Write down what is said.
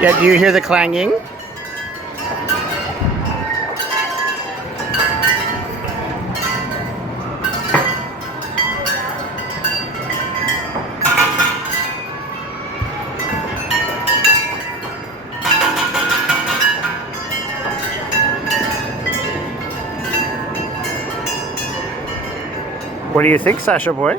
Yeah, do you hear the clanging? What do you think, Sasha boy?